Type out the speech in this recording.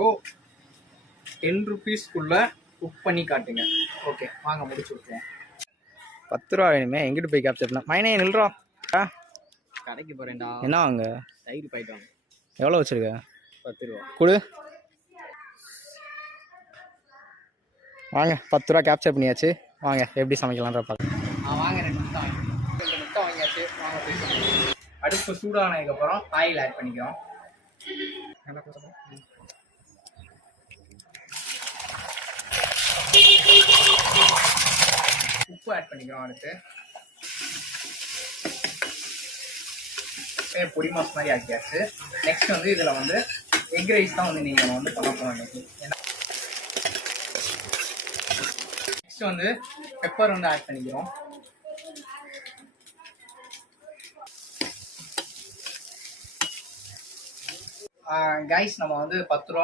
Below 10 rupeesக்குள்ள cook பண்ணி காட்டுங்க. Okay வாங்க முடிச்சு விட்டுருவோம். 10 ரூபா வேணுமே, எங்கிட்டு போய் கேப்சர் பண்ண? மைனே நில்றா. கடைக்கு போறேன்டா. என்ன வாங்க? தயிர் போயிட்டு வாங்க. எவ்வளோ வச்சிருக்க? 10 ரூபா. கொடு. வாங்க 10 ரூபா கேப்சர் பண்ணியாச்சு. வாங்க எப்படி சமைக்கலான்ற பார்க்கலாம். வாங்க 2 முட்டை வாங்கியாச்சு. வாங்க போய் அடுப்பு சூடானதுக்கப்புறம் ஆயில் ஆட் பண்ணிக்கிறோம். உப்பு ஆட் பண்ணிக்கிறோம். அடுத்து பொடி மாஸ் மாதிரி ஆக்கியாச்சு. நெக்ஸ்ட் வந்து இதில் வந்து எக் ரைஸ் தான் வந்து நீங்கள் வந்து பண்ண போகிறோம். நெக்ஸ்ட் வந்து பெப்பர் வந்து ஆட் பண்ணிக்கிறோம். கைஸ் நம்ம வந்து 10 ரூபா